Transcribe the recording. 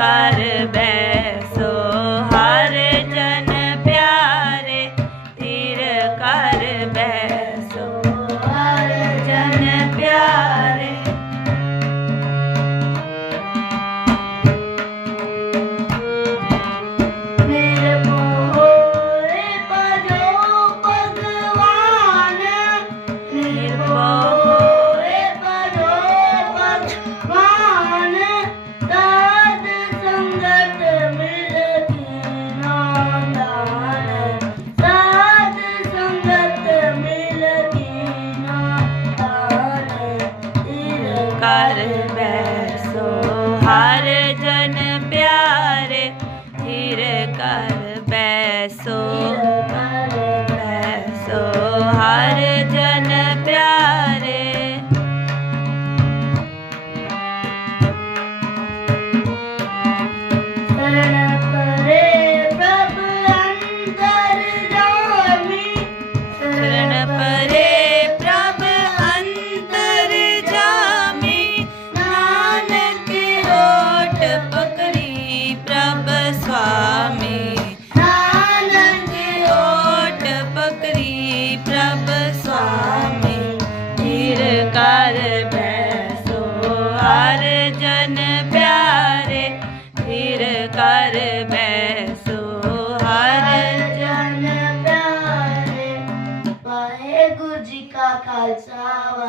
कर बै